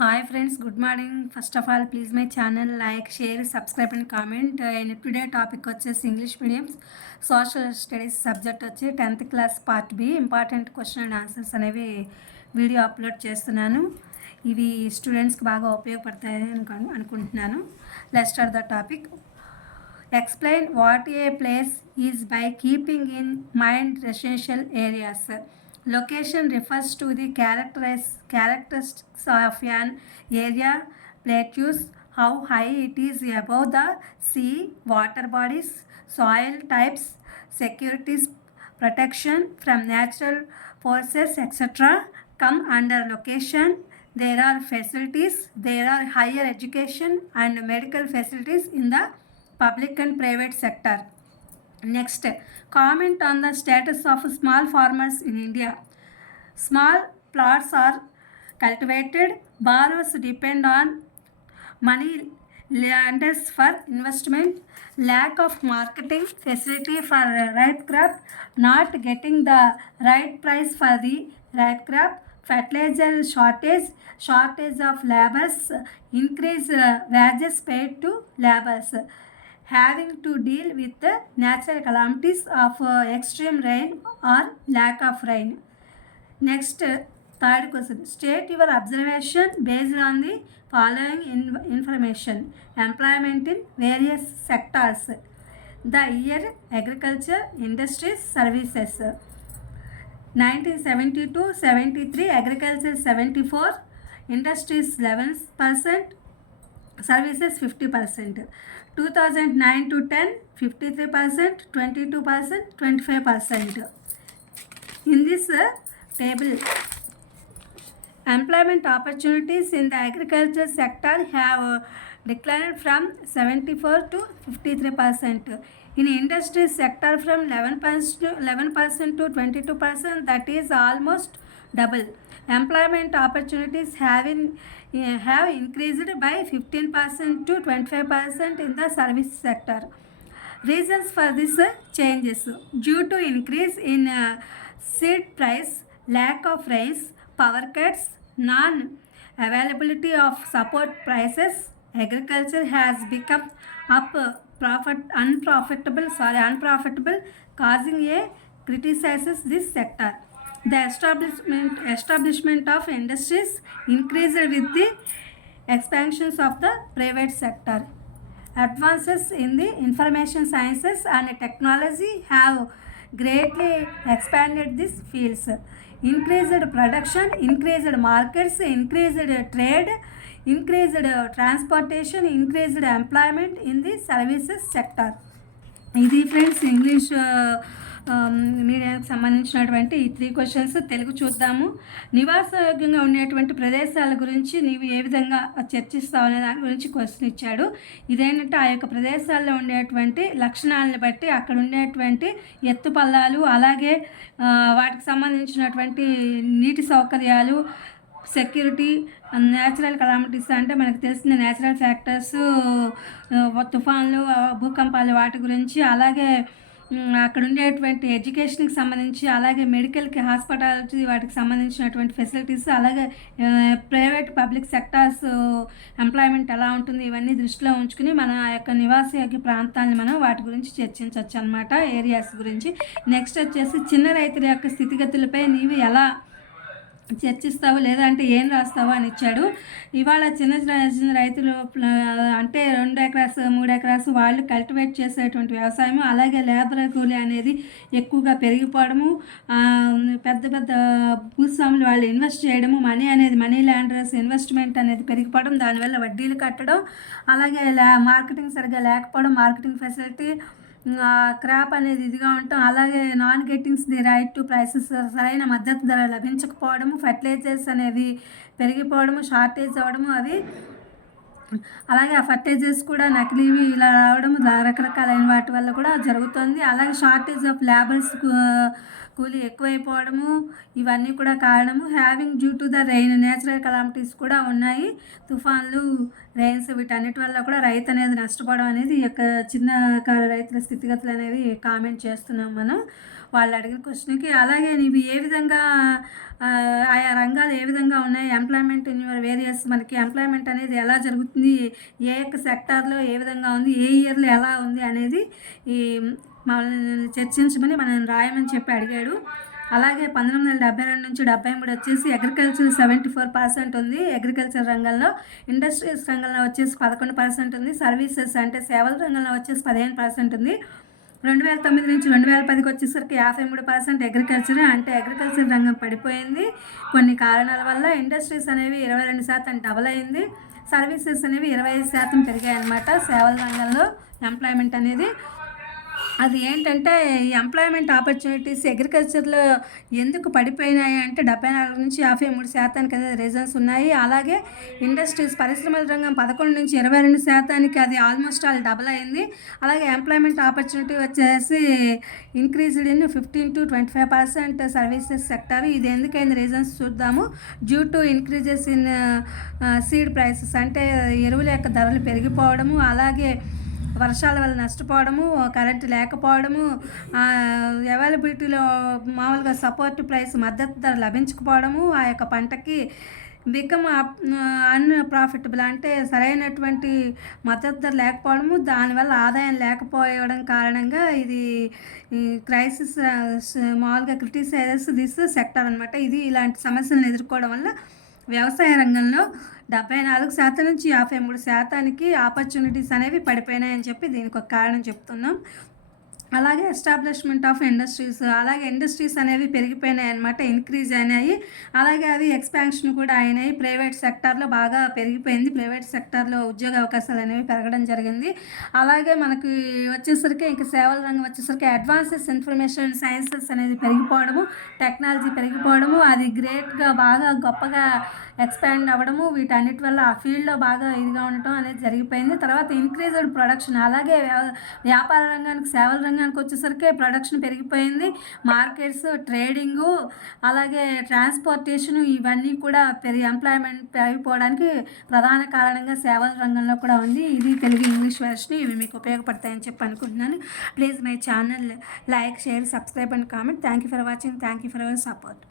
Hi friends, good morning. First of all, please my channel like, share, subscribe and comment. And today topic వచ్చేసి English medium social studies subject వచ్చి 10th class part B important question and answers అనేవి video upload చేస్తున్నాను. ఇవి స్టూడెంట్స్కి బాగా ఉపయోగపడతాయని అనుకుంటున్నాను. Let's start the topic. Explain what a place is by keeping in mind residential areas. Location refers to the characteristics of an area, plateaus, how high it is above the sea, water bodies, soil types, securities, protection from natural forces, etc. come under location. There are facilities, there are higher education and medical facilities in the public and private sector. Next, comment on the status of small farmers in India. Small plots are cultivated, borrowers depend on money lenders for investment, lack of marketing facility for ripe crop, not getting the right price for the ripe crop, fertilizer shortage of laborers, increase wages paid to laborers, having to deal with the natural calamities of extreme rain or lack of rain. Next, third question. State your observation based on the following information. Employment in various sectors. The year agriculture, industries, services. 1972-73 agriculture 74, industries 11%, services 50%. 2009 to 10 53%, 22%, 25%. In this table, employment opportunities in the agriculture sector have declined from 74 to 53%. In industry sector from 11% to 22%, that is almost double. Employment opportunities have increased by 15% to 25% in the service sector. Reasons for this changes: due to increase in seed price, lack of rains, power cuts, non-availability of support prices, agriculture has become unprofitable, causing a criticizes this sector. The establishment of industries increased with the expansions of the private sector. Advances in the information sciences and technology have greatly expanded these fields. Increased production, increased markets, increased trade, increased transportation, increased employment in the services sector. ఇది friends English మీడియాకి సంబంధించినటువంటి ఈ 3 questions. Telugu చూద్దాము. నివాసయోగ్యంగా ఉండేటువంటి ప్రదేశాల గురించి నీవు ఏ విధంగా చర్చిస్తావు అనే దాని గురించి క్వశ్చన్ ఇచ్చాడు. ఇదేంటంటే ఆ యొక్క ప్రదేశాల్లో ఉండేటువంటి లక్షణాలను బట్టి అక్కడ ఉండేటువంటి ఎత్తుపల్లాలు, అలాగే వాటికి సంబంధించినటువంటి నీటి సౌకర్యాలు, సెక్యూరిటీ, న్యాచురల్ కలామిటీస్ అంటే మనకు తెలిసిన న్యాచురల్ ఫ్యాక్టర్స్, తుఫాన్లు, భూకంపాలు, వాటి గురించి, అలాగే అక్కడ ఉండేటువంటి ఎడ్యుకేషన్కి సంబంధించి, అలాగే మెడికల్కి, హాస్పిటాలిటీ, వాటికి సంబంధించినటువంటి ఫెసిలిటీస్, అలాగే ప్రైవేట్ పబ్లిక్ సెక్టార్స్ ఎంప్లాయ్మెంట్ ఎలా ఉంటుంది, ఇవన్నీ దృష్టిలో ఉంచుకుని మన యొక్క నివాసయోగ్య ప్రాంతాలను మనం వాటి గురించి చర్చించవచ్చు అనమాట, ఏరియాస్ గురించి. నెక్స్ట్ వచ్చేసి చిన్న రైతుల యొక్క స్థితిగతులపై నీవు ఎలా చర్చిస్తావు లేదంటే ఏం రాస్తావు అని ఇచ్చాడు. ఇవాళ చిన్న రైతులు అంటే 2 ఎకరాస్ 3 ఎకరాస్ వాళ్ళు కల్టివేట్ చేసేటువంటి వ్యవసాయము, అలాగే లేబర్ కూలీ అనేది ఎక్కువగా పెరిగిపోవడము, పెద్ద పెద్ద భూస్వాములు వాళ్ళు ఇన్వెస్ట్ చేయడము, మనీ ల్యాండర్స్ ఇన్వెస్ట్మెంట్ అనేది పెరిగిపోవడం, దానివల్ల వడ్డీలు కట్టడం, అలాగే మార్కెటింగ్ సరిగ్గా లేకపోవడం, మార్కెటింగ్ ఫెసిలిటీ, క్రాప్ అనేది ఇదిగా ఉండటం, అలాగే non gettings the right to prices, సరైన మద్దతు ధర లభించకపోవడము, ఫర్టిలైజర్స్ అనేవి పెరిగిపోవడము, షార్టేజ్ అవ్వడము, అవి అలాగే ఆ ఫర్టిలైజర్స్ కూడా నకిలీవి ఇలా రావడం, రకరకాలైన వాటి వల్ల కూడా జరుగుతుంది. అలాగే షార్టేజ్ ఆఫ్ లేబర్స్, కూలీ ఎక్కువైపోవడము, ఇవన్నీ కూడా కారణము. Having due to the rain, natural calamities కూడా ఉన్నాయి, తుఫాన్లు, రెయిన్స్, వీటన్నిటి వల్ల కూడా రైతు అనేది నష్టపోవడం అనేది ఈ యొక్క చిన్నకారు రైతుల స్థితిగతులు అనేవి కామెంట్ చేస్తున్నాం మనం. వాళ్ళు అడిగిన క్వశ్చన్కి. అలాగే ఇవి ఏ విధంగా ఆయా రంగాలు ఏ విధంగా ఉన్నాయి, ఎంప్లాయ్మెంట్ ఇన్ యువర్ వేరియస్, మనకి ఎంప్లాయ్మెంట్ అనేది ఎలా జరుగుతుంది, ఏ యొక్క సెక్టార్లో ఏ విధంగా ఉంది, ఏ ఇయర్లో ఎలా ఉంది అనేది ఈ మనల్ని చర్చించమని మనం రాయమని చెప్పి అడిగాడు. అలాగే 1972 నుంచి 73 వచ్చేసి అగ్రికల్చర్ 74% ఉంది అగ్రికల్చర్ రంగంలో. ఇండస్ట్రీస్ రంగంలో వచ్చేసి 11% ఉంది. సర్వీసెస్ అంటే సేవల రంగంలో వచ్చేసి 15% ఉంది. 2009 నుంచి 2010కి వచ్చేసరికి 53% అగ్రికల్చర్, అంటే అగ్రికల్చర్ రంగం పడిపోయింది కొన్ని కారణాల వల్ల. ఇండస్ట్రీస్ అనేవి 22% డబల్ అయింది. సర్వీసెస్ అనేవి 25% పెరిగాయి అన్నమాట. సేవల రంగంలో ఎంప్లాయ్మెంట్ అనేది అది ఏంటంటే ఈ ఎంప్లాయ్మెంట్ ఆపర్చునిటీస్ అగ్రికల్చర్లో ఎందుకు పడిపోయినాయి అంటే 74 నుంచి 53% అనేది రీజన్స్ ఉన్నాయి. అలాగే ఇండస్ట్రీస్ పరిశ్రమల రంగం 11 నుంచి 22% అది ఆల్మోస్ట్ ఆల్ డబల్ అయింది. అలాగే ఎంప్లాయ్మెంట్ ఆపర్చునిటీ వచ్చేసి increased in 15 to 25% services sector. ఇది ఎందుకైంది రీజన్స్ చూద్దాము. Due to increases in seed prices, అంటే ఎరువుల యొక్క ధరలు పెరిగిపోవడము, అలాగే వర్షాల వల్ల నష్టపోవడము, కరెంటు లేకపోవడము, అవైలబిలిటీలో మామూలుగా సపోర్ట్ ప్రైస్ మద్దతు ధర లభించకపోవడము, ఆ యొక్క పంటకి బికమ్ అన్ప్రాఫిటబుల్, అంటే సరైనటువంటి మద్దతు ధర లేకపోవడము, దానివల్ల ఆదాయం లేకపోవడం కారణంగా ఇది క్రైసిస్ మామూలుగా క్రిటిసైజెస్ దిస్ సెక్టర్ అనమాట. ఇది ఇలాంటి సమస్యలను ఎదుర్కోవడం వల్ల వ్యవసాయ రంగంలో 74% నుంచి 53% ఆపర్చునిటీస్ అనేవి పడిపోయినాయని చెప్పి దీనికి ఒక కారణం చెప్తున్నాం. అలాగే ఎస్టాబ్లిష్మెంట్ ఆఫ్ ఇండస్ట్రీస్, అలాగే ఇండస్ట్రీస్ అనేవి పెరిగిపోయినాయి అన్నమాట, ఇంక్రీజ్ అయినాయి. అలాగే అవి ఎక్స్పాన్షన్ కూడా అయినాయి. ప్రైవేట్ సెక్టార్లో బాగా పెరిగిపోయింది. ప్రైవేట్ సెక్టార్లో ఉద్యోగ అవకాశాలు అనేవి పెరగడం జరిగింది. అలాగే మనకి వచ్చేసరికి ఇంక సేవల రంగం వచ్చేసరికి అడ్వాన్సెస్ ఇన్ఫర్మేషన్ సైన్సెస్ అనేది పెరిగిపోవడము, టెక్నాలజీ పెరిగిపోవడము, అది గ్రేట్గా బాగా గొప్పగా ఎక్స్పాండ్ అవ్వడము, వీటన్నిటి వల్ల ఆ ఫీల్డ్లో బాగా ఇదిగా ఉండటం అనేది జరిగిపోయింది. తర్వాత ఇంక్రీజ్డ్ ప్రొడక్షన్, అలాగే వ్యాపార రంగానికి సేవల రంగానికి వచ్చేసరికి ప్రొడక్షన్ పెరిగిపోయింది. మార్కెట్స్, ట్రేడింగు, అలాగే ట్రాన్స్పోర్టేషను, ఇవన్నీ కూడా ఎంప్లాయ్మెంట్ పెరిగిపోవడానికి ప్రధాన కారణంగా సేవల రంగంలో కూడా ఉంది. ఇది తెలుగు ఇంగ్లీష్ వెర్షన్. ఇవి మీకు ఉపయోగపడతాయని చెప్పి అనుకుంటున్నాను. Please my channel like, share, subscribe and comment. Thank you for watching. Thank you for your support.